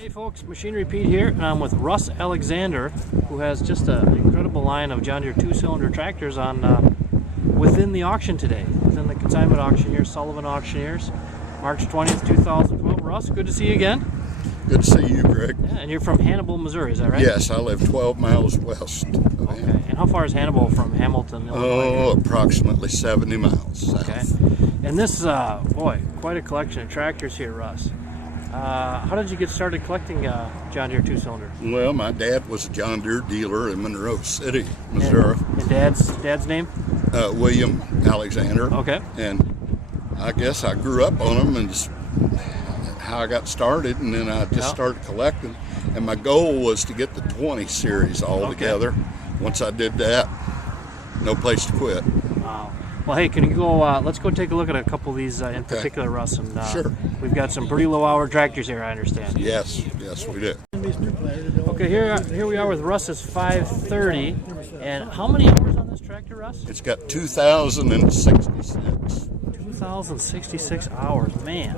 Hey folks, Machinery Pete here, and I'm with Russ Alexander, who has just an incredible line of John Deere 2-cylinder tractors on within the auction today, within the consignment auction here, Sullivan Auctioneers, March 20th, 2012. Russ, good to see you again. Good to see you, Greg. Yeah, and you're from Hannibal, Missouri, is that right? Yes, I live 12 miles west. Okay, and how far is Hannibal from Hamilton, Illinois? Oh, approximately 70 miles south. Okay, and this, boy, quite a collection of tractors here, Russ. How did you get started collecting John Deere 2-cylinder? Well, my dad was a John Deere dealer in Monroe City, Missouri. And dad's name? William Alexander. Okay. And I guess I grew up on them, and just how I got started, and then I just started collecting. And my goal was to get the 20 series all together. Once I did that, no place to quit. Wow. Well, hey, can you go, let's go take a look at a couple of these in particular, Russ. And, Sure. We've got some pretty low-hour tractors here, I understand. Yes, we do. Okay, here we are with Russ's 530. And how many hours on this tractor, Russ? It's got 2,066. 2,066 hours, man.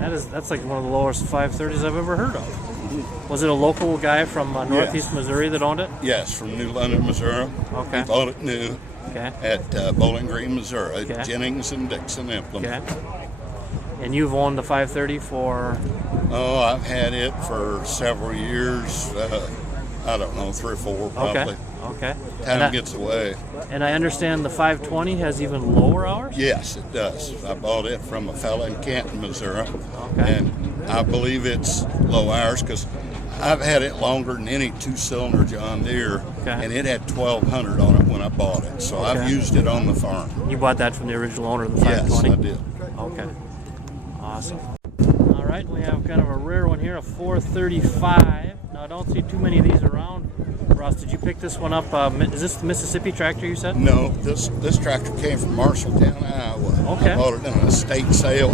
That's like one of the lowest 530s I've ever heard of. Was it a local guy from northeast Missouri that owned it? Yes, from New London, Missouri. Okay. We bought it new at Bowling Green, Missouri. Jennings and Dixon Implement. Okay. And you've owned the 530 for? Oh, I've had it for several years. I don't know, 3 or 4 probably. Okay. Time gets away. And I understand the 520 has even lower hours? Yes, it does. I bought it from a fella in Canton, Missouri. Okay. And I believe it's low hours because I've had it longer than any 2-cylinder John Deere, and it had 1,200 on it when I bought it. So I've used it on the farm. You bought that from the original owner of the 520? Yes, I did. Okay. Awesome. All right, we have kind of a rare one here, a 435. Now, I don't see too many of these around. Ross, did you pick this one up? Is this the Mississippi tractor you said? No, this tractor came from Marshalltown, Iowa. Okay. I bought it in an estate sale.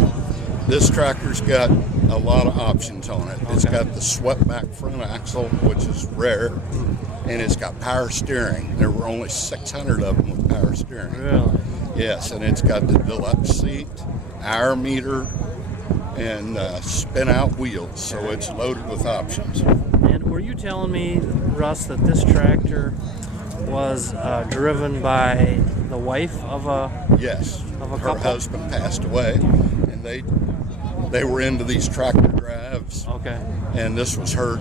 This tractor's got a lot of options on it. It's got the swept back front axle, which is rare, and it's got power steering. There were only 600 of them with power steering. Really? Yes, and it's got the deluxe seat, hour meter, and spin out wheels, so it's loaded with options. And were you telling me, Russ, that this tractor was driven by the wife of a couple? Her husband passed away, and they were into these tractor drives. Okay. And this was her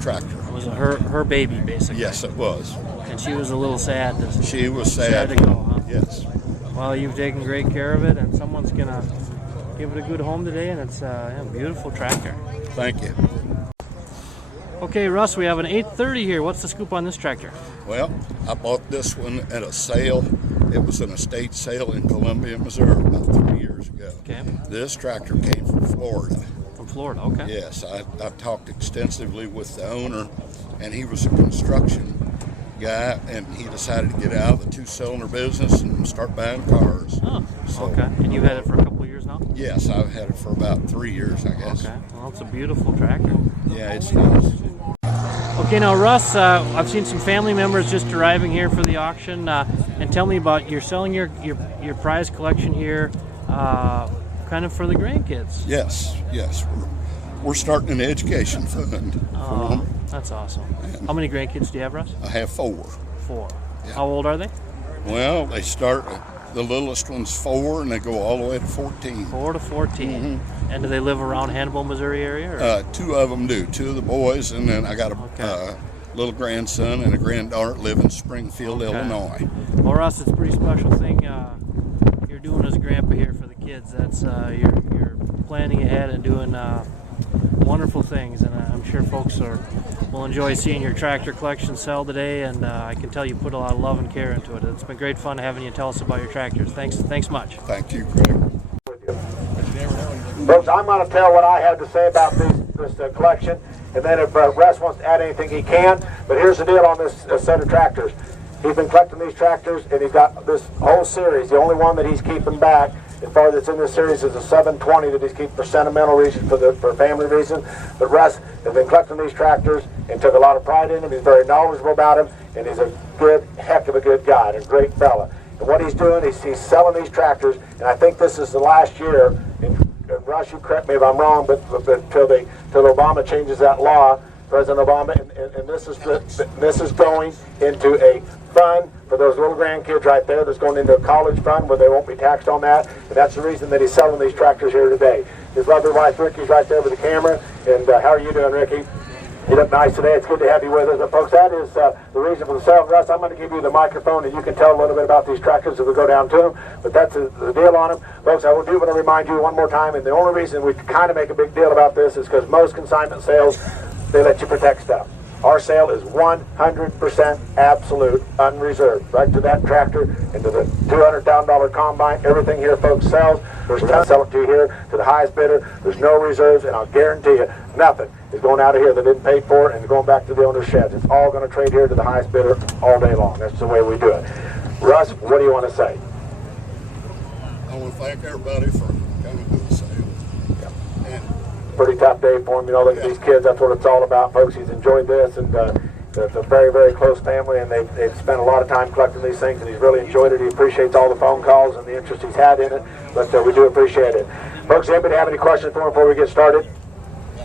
tractor. It was her baby, basically. Yes, it was. And she was a little sad. She was sad to go, huh? Yes. Well, you've taken great care of it, and someone's gonna give it a good home today, and it's a beautiful tractor. Thank you. Okay, Russ, we have an 830 here. What's the scoop on this tractor? Well, I bought this one at a sale. It was an estate sale in Columbia, Missouri, about 3 years ago. Okay. This tractor came from Florida. From Florida, okay. Yes, I talked extensively with the owner, and he was a construction guy, and he decided to get out of the 2-cylinder business and start buying cars. Oh, okay. And you've had it for a couple of years now? Yes, I've had it for about 3 years, I guess. Okay. Well, it's a beautiful tractor. Yeah, it's nice. Okay, now Russ, I've seen some family members just arriving here for the auction, and tell me about you're selling your prize collection here, kind of for the grandkids. Yes. We're starting an education fund for them. That's awesome. How many grandkids do you have, Russ? I have 4. 4. Yeah. How old are they? Well, they start. The littlest one's 4, and they go all the way to 14. 4 to 14. And do they live around Hannibal, Missouri area? Or? 2 of them do. 2 of the boys, and then I got a little grandson and a granddaughter that live in Springfield, Illinois. Well, Russ, it's a pretty special thing you're doing as a grandpa here for the kids. That's you're planning ahead and doing wonderful things, and I'm sure folks will enjoy seeing your tractor collection sell today, and I can tell you put a lot of love and care into it. It's been great fun having you tell us about your tractors. Thanks much. Thank you, Greg. Folks, I'm going to tell what I have to say about this collection, and then if Russ wants to add anything, he can. But here's the deal on this set of tractors. He's been collecting these tractors, and he's got this whole series. The only one that he's keeping back, as far as that's in this series, is a 720 that he's keeping for sentimental reasons, for family reasons. But Russ has been collecting these tractors and took a lot of pride in them. He's very knowledgeable about them, and he's a heck of a good guy and a great fella. And what he's doing is he's selling these tractors, and I think this is the last year and Russ, you correct me if I'm wrong, but till Obama changes that law, President Obama, and this is going into a fund for those little grandkids right there. That's going into a college fund where they won't be taxed on that. And that's the reason that he's selling these tractors here today. His lovely wife Ricky's right there with the camera. And how are you doing, Ricky? You look nice today. It's good to have you with us. But folks, that is the reason for the sale. Russ, I'm going to give you the microphone and you can tell a little bit about these tractors as we go down to them. But that's the deal on them. Folks, I do want to remind you one more time, and the only reason we kind of make a big deal about this is because most consignment sales, they let you protect stuff. Our sale is 100% absolute, unreserved. Right to that tractor, into the $200,000 combine. Everything here, folks, sells. We're going to sell it to you here to the highest bidder. There's no reserves, and I'll guarantee you, nothing is going out of here that didn't pay for it and going back to the owner's sheds. It's all going to trade here to the highest bidder all day long. That's the way we do it. Russ, what do you want to say? I want to thank everybody for coming to the sale. Pretty tough day for him. You know, look at these kids. That's what it's all about, folks. He's enjoyed this, and it's a very, very close family, and they've spent a lot of time collecting these things, and he's really enjoyed it. He appreciates all the phone calls and the interest he's had in it, but we do appreciate it. Folks, anybody have any questions for him before we get started?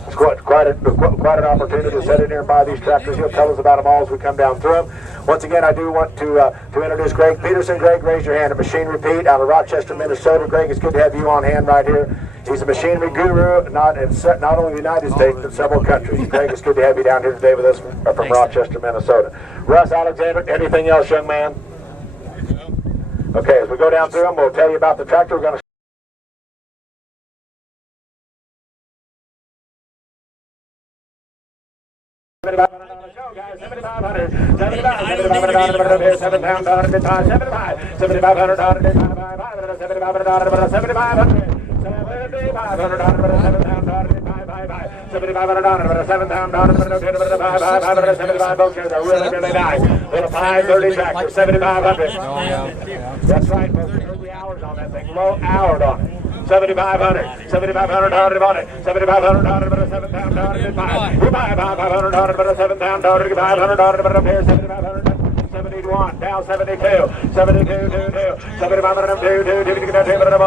It's quite an opportunity to sit in here and buy these tractors. He'll tell us about them all as we come down through them. Once again, I do want to introduce Greg Peterson. Greg, raise your hand. A Machinery Pete out of Rochester, Minnesota. Greg, it's good to have you on hand right here. He's a machinery guru, not only the United States, but several countries. Greg, it's good to have you down here today with us from Rochester, Minnesota. Russ Alexander, anything else, young man? Okay, as we go down through them, we'll tell you about the tractor. We're going to That's right, folks. Early hours on that thing. Low hour on it. 7,500, 7,500 on it, 7,500 but a 7,500 500 but a 7,500 500 but a pair 7,500 71 down 72 72 7,500 2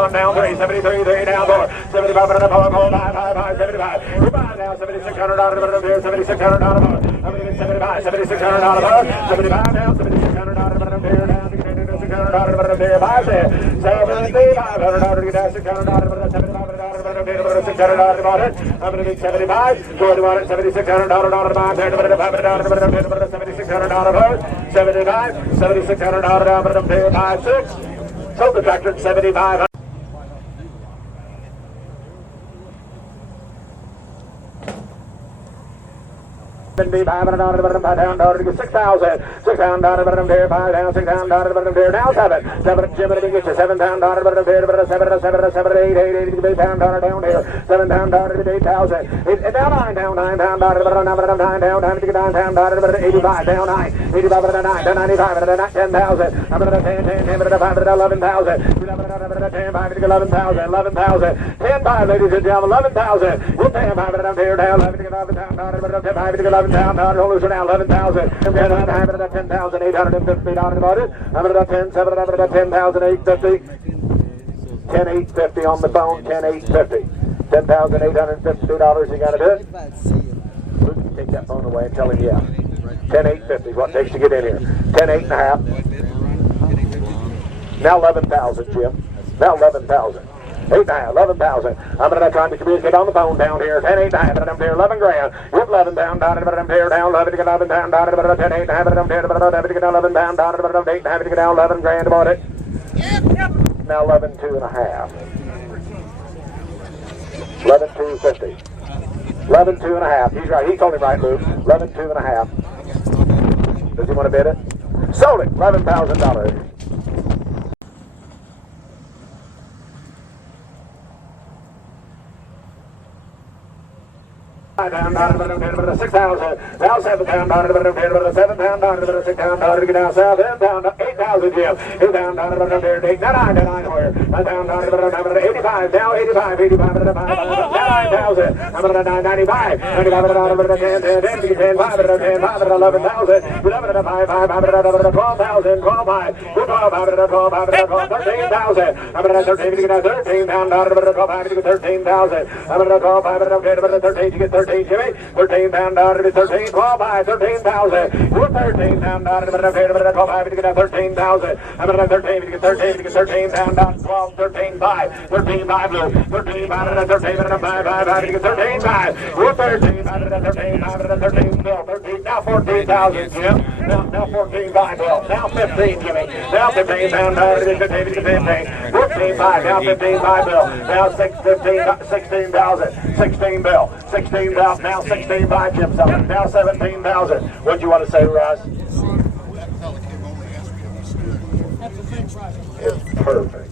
down 3 73 3 down 4 7,500 5 75 down 7,600 7,600 75 7,600 75 down 7,600 down 7,600 sold the tractor at 7,500. $500 down to 6,000 6,000 down 5 down 6,000 down 7 Jim to get you 7 down to 7 8 8 down down here 7 down to 8,000 down 9 down 9 down 9 down to get down 85 down 9 85 down 9 down 95 down 10,000 10 5 11,000 10 5 11,000 11,000 10 5 ladies and gentlemen 11,000 10 5 down here down 11 down 5 to 11 down, don't lose it now, 11,000. 10,850 down about it. I'm at 10, 7, 10,850. 10,850 on the phone, 10,850. $10,850, you got to do it? Take that phone away and tell him, yeah. 10,850 is what it takes to get in here. 10,8 and a half. Now 11,000, Jim. Now 11,000. 8 and a half, 11,000. I'm going to try to communicate on the phone down here. 10, 8 and a half, I'm here, 11 grand. You're 11 down, I'm here, down, 11 to get 11 down, 10, 8 and a half, I'm here, 11 to get 11 down, 8 and a half to get down, 11 grand about it. Yep. Now 11, 2 and a half. 11, 250. 11, 2 and a half. He's right. He told him right, Luke. 11, 2 and a half. Does he want to bid it? Sold it. $11,000. down, down, down, 6,000. Now 7 down, down, down, 7 down, down, 6 down, down, get down, 7 down, 8,000, Jim. 8 down, down, 8, 9, where? 9 down, down, 85, now 85, 85, 9,000. I'm going to 95, 95, 10, 10, 5, 10, 5, 11,000, 11, 5, 12,000, 12, 5, 12, 13,000. I'm going to 13, you get 13 down, down, 12, you get 13,000. I'm going to 12, 5, 13, you get 13, Jimmy. 13 down, down, 13, 12, 5, 13,000. You're 13 down, down, 12, 5, you get 13,000. I'm going to 13, you get 13, you get 13 down, down, 12, 13, 5, 13, 5, 13, 5, 13, 5, 5, you get 13, 5. You're 13, 5, 13, 5, 13, Bill, 13, now 14,000, Jim. Now 14, 5, Bill. Now 15, Jimmy. Now 15 down, down, 15, 15, 14, 5, now 15, 5, Bill. Now 16,000, 16, Bill. 16,000, now 16, 5, Jim Sullivan. Now 17,000. What'd you want to say, Russ? It's perfect.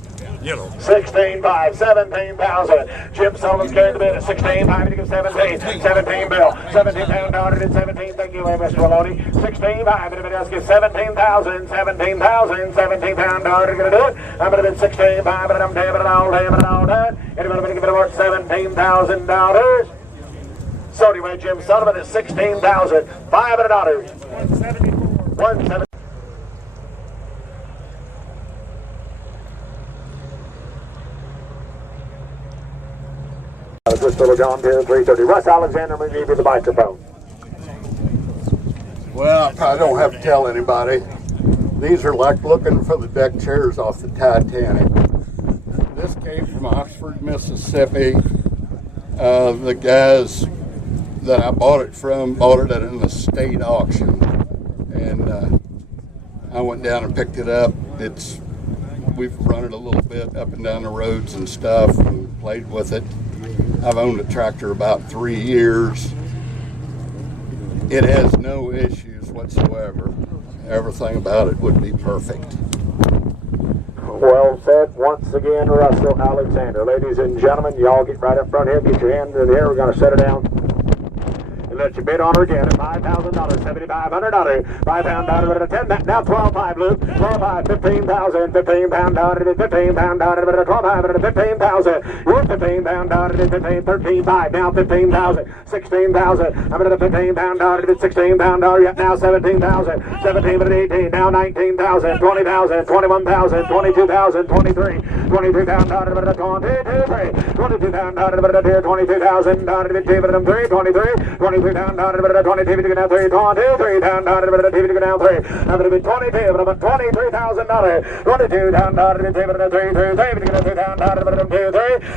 16, 5, 17,000. Jim Sullivan's carrying the bid at 16, 5, you get 17, 17, Bill. 17 pound dollar at 17, thank you, Mr. Maloney. 16, 5, anybody else get 17,000, 17,000, 17 pound dollar, gonna do it. I'm gonna bid 16, 5, and I'm damn it all done. Anybody gonna give it about $17,000? So anyway, Jim Sullivan is $16,500. 174. This little John Deere 330. Russ Alexander, I'm going to give you the microphone. Well, I probably don't have to tell anybody. These are like looking for the deck chairs off the Titanic. This came from Oxford, Mississippi. The guys that I bought it from bought it at an estate auction. And I went down and picked it up. We've run it a little bit up and down the roads and stuff and played with it. I've owned a tractor about 3 years. It has no issues whatsoever. Everything about it would be perfect. Well said. Once again, Russell Alexander. Ladies and gentlemen, y'all get right up front here. Get your hand in here. We're going to set it down. Let you bid on her again at $5,000, $7,500, $5 at 10. Now 12.5, Luke. 12.5, 15,000, 15 pound dollar, 15 pound dollar, 12.5 at 15,000. You're 15 pound dollar, 15, 13.5. Now 15,000, 16,000. I'm at a 15 pound dollar, 16 pound dollar. Yet now 17,000, 17 at 18. Now 19,000, 20,000, 21,000, 22,000, 23, 23 pound dollar, 22, 22 pound dollar, 22,000 dollar, 23, 23 down, down, 20 TV to go down 3, 23 down, down, TV to go down 3. I'm going to be 22, but I'm at $23,000. 22 down, down, TV to go down 3, 2, 3, to go down 2 down, down, 2, 3,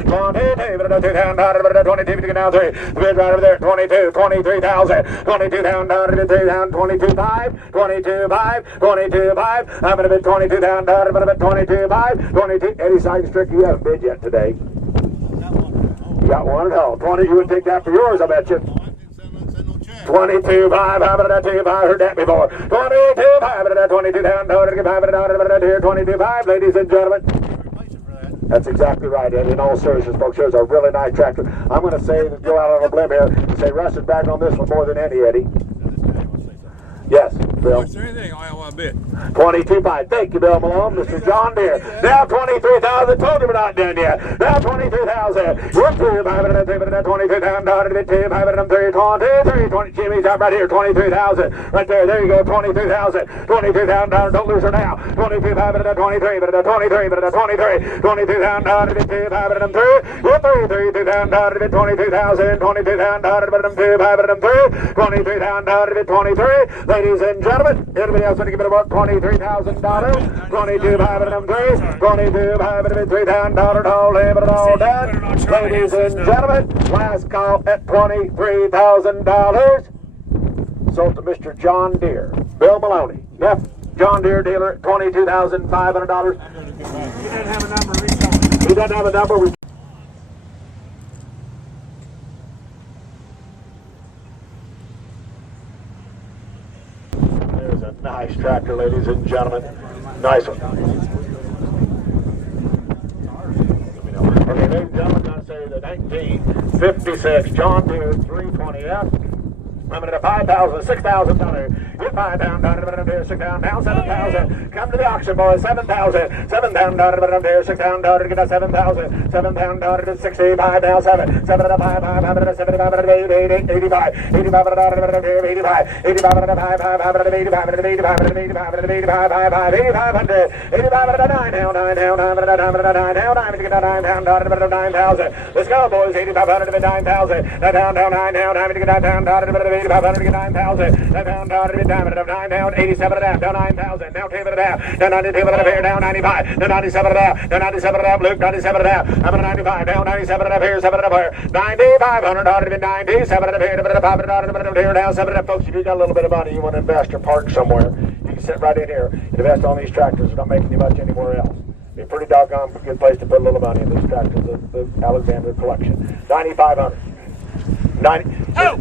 22 down, down, 20 TV to go down 3. The bid right over there, 22, 23,000, 22 down, down, 3 down, 22.5, 22.5, 22.5. I'm going to bid 22 down, down, but I'm at 22.5, 22. Eddie Seidenstrick, you haven't bid yet today. You got one at all. 20, you would take that for yours, I bet you. 22.5, how about that? I heard that before. 22.5, 22 down, 22.5, ladies and gentlemen. That's exactly right, Eddie. In all seriousness, folks, here's a really nice tractor. I'm going to say, go out on a limb here, and say Russ is back on this one more than any, Eddie. Yes, Bill. Is there anything I want to bid? 22.5. Thank you, Bill Malone. Mr. John Deere. Now 23,000. Told you we're not done yet. Now 22,000. You're 22 down, down, 23, Jimmy's out right here. 23,000. Right there. There you go. 22,000. 22 down, down. Don't lose her now. 22, 5, 23, 23, 22 down, down, 22, 5, 3. You're 33 down, down, 22,000. 22 down, down, 2, 5, 3. 23 down, down, 23. Ladies and gentlemen, everybody else want to give it about $23,000. 22, 5, 3. 22, 5, 3 down, dollar, all done. Ladies and gentlemen, last call at $23,000. Sold to Mr. John Deere. Bill Maloney. Yep. John Deere dealer at $22,500. He doesn't have a number. He doesn't have a number. There's a nice tractor, ladies and gentlemen. Nice one. Okay, ladies and gentlemen, I say the 19. 56 John Deere 320F. I'm at $5,000, $6,000. You're $5 down, $6 down, $7,000. Come to the auction, boys. $7,000, $7 down, $6 down, get a $7,000, $7 down, 65 now, 7, 7 to 5, 500, 75, 85, 85, 85, 85, 85, 85, 85, 85, 9,000. Let's go, boys. 8,500 to 9,000. Down, 9,000. 8,500 to 9,000. Down, 9 down, 87 and a half, down 9,000. Now 10 and a half, down 92 and a half, down 95, down 97 and a half, down 97 and a half, Luke 97 and a half. I'm at 95, down 97 and a half here, 7 and a half here. 9,500 to 97 and a half here, 500 here, down 7 and a half. Folks, if you got a little bit of money, you want to invest or park somewhere, you can sit right in here and invest on these tractors. They're not making you much anywhere else. Be a pretty doggone good place to put a little money in these tractors, the Alexander collection. 9,500.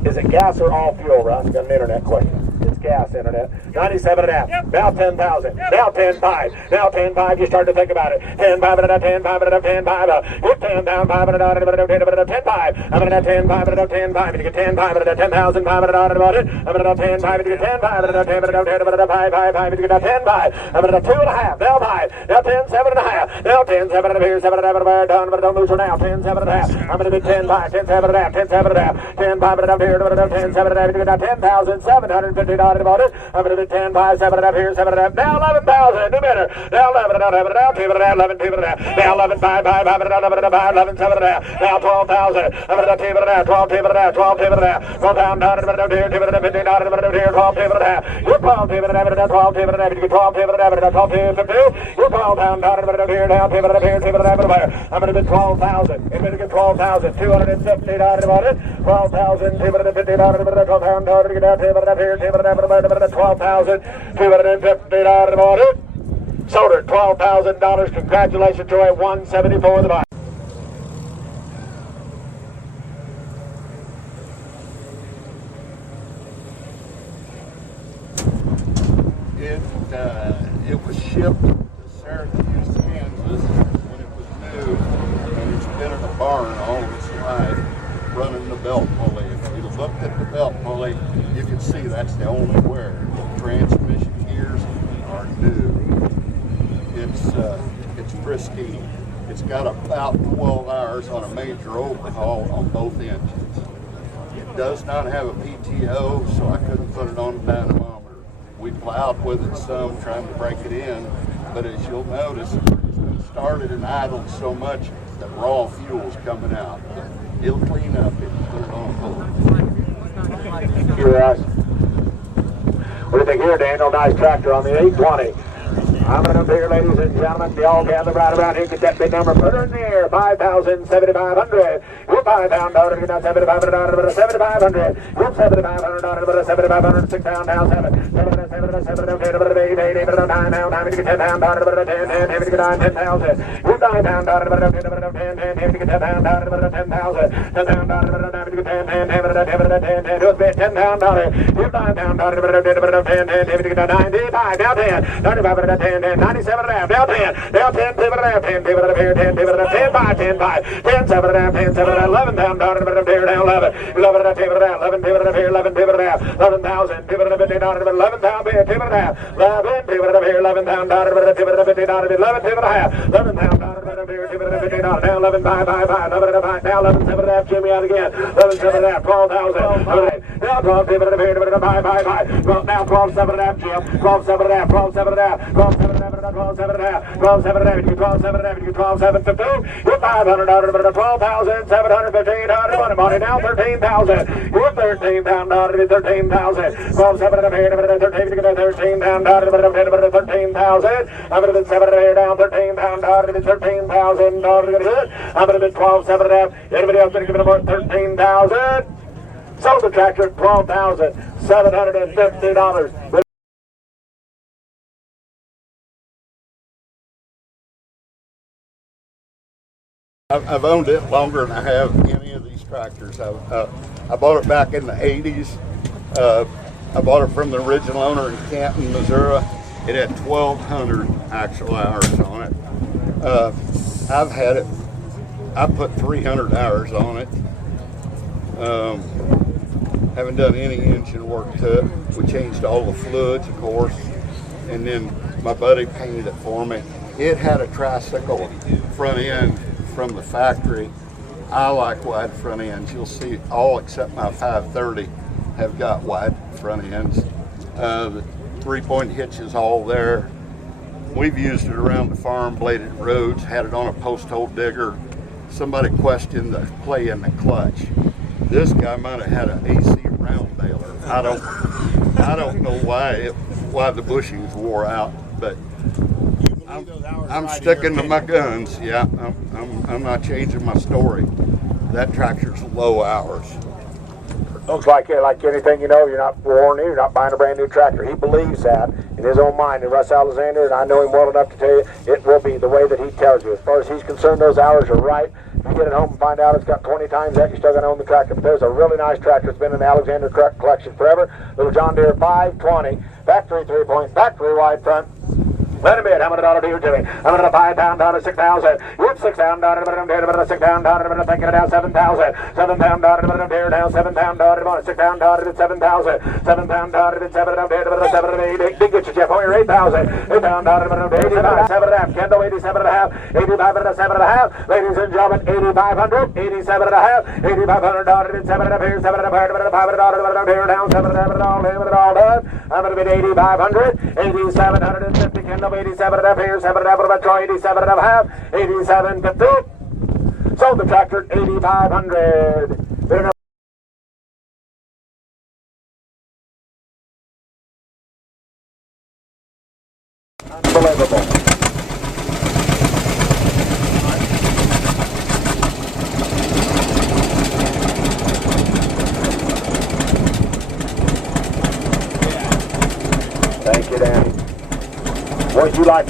Is it gas or all fuel, Russ? Got an internet question. It's gas, internet. 97 and a half. Yep. Now 10,000. Yep. Now 10,500. Now 10,500. You start to think about it. 10,500, 10,500, 10,500. You're 10 down, 500, 10,500. I'm at 10,500, 10,500. You get 10,500, 10,500 about it. I'm at 10,500. You get 10,500, 10,500, 5,500. You get 10,500. I'm at 2.5. Now 5. Now 10,7 and a half. Now 10,7 and a here, 7 and a half. Done, but don't lose her now. 10,7 and a half. I'm going to be 10,500, 10,7 and a half, 10,7 and a half. 10,500 here, 10,7 and a half. You got 10,750 about it. I'm going to do 10, 5, 7 and a half here, 7 and a half. Now 11,000. New better. Now 11 and a half. Now 2 and a half. 11, 2 and a half. Now 11, 5, 5, 5 and a half. 11 and a half. 11, 7 and a half. Now 12,000. I'm going to do 2 and a half. 12, 2 and a half. 12, 2 and a half. 12 down, down, and a half. 2 and a half. 15 down, and a half. 12, 2 and a half. You're 12, 2 and a half. 12, 2 and a half. You get 12, 2 and a half. 12, 2 and a half. You're 12 down, down, and a half. Down, 2 and a half. 2 and a half. I'm going to do 12,000. I'm going to get 12,000. 250 down about it. 12,000. 250 down, 12 down, down, get down, 2 and a half here, 2 and a half. 12,000. 250 dollars about it. Sold her $12,000. Congratulations, Joy. 174 the buy. It was shipped to Syracuse, Kansas when it was new, and it's been in a barn all its life running the belt pulley. If you looked at the belt pulley, you can see that's the only wear. The transmission gears are new. It's pristine. It's got about 12 hours on a major overhaul on both engines. It does not have a PTO, so I couldn't put it on the dynamometer. We plowed with it some, trying to break it in, but as you'll notice, it's been started and idled so much that raw fuel's coming out. It'll clean up if you put it on full. Thank you, Russ. What do you think here, Daniel? Nice tractor on the 820. I'm going to here, ladies and gentlemen. You all gather right around here. Get that big number. Put her in the air. 5,000, 7,500. You're 5 down, daughter. You're not 7,500, 7,500. You're 7,500, daughter. 7,500. 6 down, down, 7. 7, 7, 7, 7, 8, 8, 8, 9 down, 9. You get 10 down, daughter. 10, 10, 10. You get 10,000. You're 9 down, daughter. 10, 10, 10. You get 10 down, daughter. 10,000. 10 down, daughter. You get 10, 10, 10, 10, 10. Who's been 10 down, daughter? You're 9 down, daughter. 10, 10, 10. You get 95. Now 10. 95, 10. 97 and a half, down 10, down 10, 2 and a half, 10, 2 and a half, 10, 2 and a half, 10, 5, 10, 5, 10, 7 and a half, 10, 7 and a half, 11 down, down, down, 11, 11 and a half, 2 and a half, 11, 2 and a half, 11, 2 and a half, 11,000, 2 and a half, 50 down, 11 down, 2 and a half, 11, 2 and a half, 11 down, down, 2 and a half, 50 down, 11, 2 and a half, 11 down, down, 2 and a half, 50 down, down, 11, 5, 5, 5, 11 and a half, now 11, 7 and a half, Jimmy out again, 11, 7 and a half, 12,000, all right, now 12, 2 and a half, 5, 5, 5, now 12, 7 and a half, Jim, 12, 7 and a half, 12, 7 and a half, 12, 7 and a half, 12, 7 and a half, 12, 7 and a half, you 12, 7 and a half, you 12, 7, 15, you're 500 out of it, 12,715 money now, 13,000, you're 13,000 out of it, 13,000, 12, 7 and a half, 13, you get 13,000 out of it, 13,000, I'm going to be 7 and a half down, 13,000 out of it, 13,000, I'm going to be 12, 7 and a half, anybody else going to give it more, 13,000, sold the tractor, $12,750. I've owned it longer than I have any of these tractors. I bought it back in the 80s. I bought it from the original owner in Canton, Missouri. It had 1,200 actual hours on it. I've had it, I put 300 hours on it. Haven't done any engine work to it. We changed all the fluids, of course, and then my buddy painted it for me. It had a tricycle front end from the factory. I like wide front ends. You'll see all except my 530 have got wide front ends. The 3-point hitch is all there. We've used it around the farm, bladed roads, had it on a post hole digger. Somebody questioned the play in the clutch. This guy might have had an AC round baler. I don't know why the bushings wore out, but I'm sticking to my guns. Yeah, I'm not changing my story. That tractor's low hours. Looks like anything, you're not warning, you're not buying a brand new tractor. He believes that in his own mind. And Russ Alexander, and I know him well enough to tell you, it will be the way that he tells you. As far as he's concerned, those hours are right. If you get it home and find out it's got 20 times that, you're still going to own the tractor. But there's a really nice tractor. It's been in the Alexander collection forever. Little John Deere 520, factory 3-point, factory wide front. Let him in. How many $1 do you, Jimmy? I'm going to $5 $6,000. Yep, $6,000. $6,000. Taking it down $7,000. $7,000. Down $7,000. $6,000. $7,000. $7,000. $7,000. Big get you, Jeff. Oh, you're $8,000. $8,000. $87.5. Kendall, $87.5. $85.5. Ladies and gentlemen, $8,500. $87.5. $8,500. $7,500. Here, $7,500. Here, down $7,500. I'm going to bid $8,500. $8,750. Kendall. 87.5 here, 7.5 Troy, 87.5, 87.50. Sold the tractor, 8,500. Unbelievable. Thank you, Danny. Would you like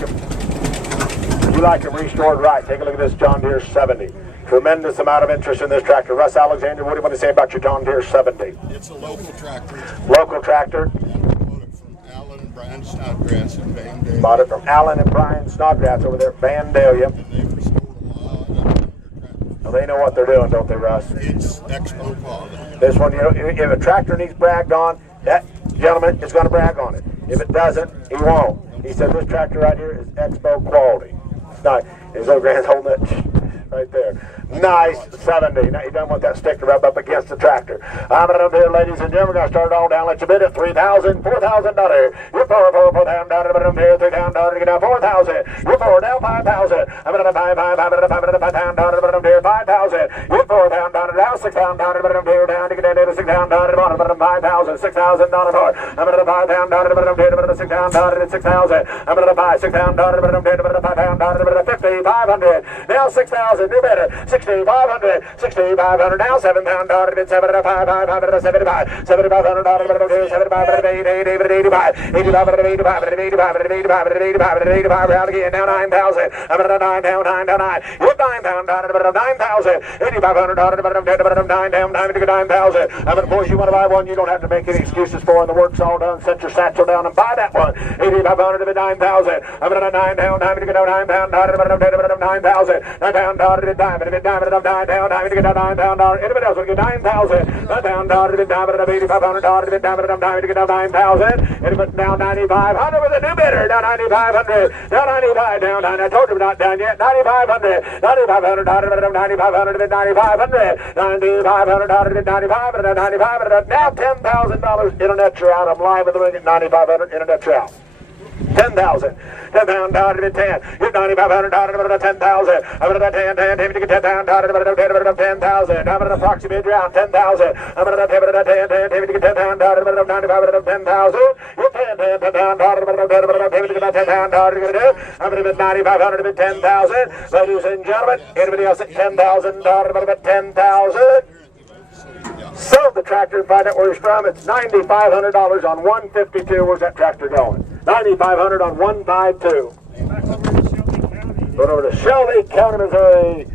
them restored right? Take a look at this John Deere 70. Tremendous amount of interest in this tractor. Russ Alexander, what do you want to say about your John Deere 70? It's a local tractor. Local tractor? Yeah, I bought it from Alan and Brian Snodgrass in Vandalia. Bought it from Alan and Brian Snodgrass over there at Vandalia. And they've restored a lot of tractors. Well, they know what they're doing, don't they, Russ? It's expo quality. This one, if a tractor needs bragged on, that gentleman is going to brag on it. If it doesn't, he won't. He said this tractor right here is expo quality. Nice. His old grand holding it right there. Nice 70. Now you don't want that stick to rub up against the tractor. I'm going to here, ladies and gentlemen. We're going to start it all down. Let you bid it $3,000, $4,000. You're $4,000 here, $3,000 to get down $4,000. You're $4 down $5,000. I'm going to $5,000 here, $5,000. You're $4,000 down $6,000 here down to get down to $6,000 $5,000, $6,000 more. I'm going to $5,000 $6,000 $6,000. I'm going to buy $6,000 $5,500. Now $6,000. Do better. $6,500. $6,500 now. $7,000 $7,500 $75. $7,500 $85 round again. Now $9,000. I'm going to $9 down $9 down $9. You're $9,000 $9,000. $8,500 $9,000. I'm going to boys. You want to buy one? You don't have to make any excuses for it. The work's all done. Set your satchel down and buy that one. $8,500 to $9,000. I'm going to $9 down $9 to get down $9,000 $9,000. $9,000 to $9,000 to $9,000 to get down $9,000. Anybody else want to get $9,000? $9,000 to $9,000 $8,500 to get down $9,000. Anybody now $9,500 with a new bidder. Down $9,500. Down $95. Down $9. I told you we're not done yet. $9,500. $9,500 $9,500 to $9,500. $9,500 to $9,500. Now $10,000. Internet trout. I'm live with the ring at $9,500. Internet trout. $10,000. $10,000 to 10. You're $9,500 to $10,000. I'm going to $10,000 to get $10,000 to $10,000. I'm going to approximate around $10,000. I'm going to $10,000 to get $10,000 to $9,500 to $10,000. You're $10,000 to get $10,000. I'm going to bid $9,500 to $10,000. Ladies and gentlemen, anybody else at $10,000 to $10,000? Sold the tractor and find out where he's from. It's $9,500 on 152. Where's that tractor going? $9,500 on 152. Going over to Shelby County, Missouri.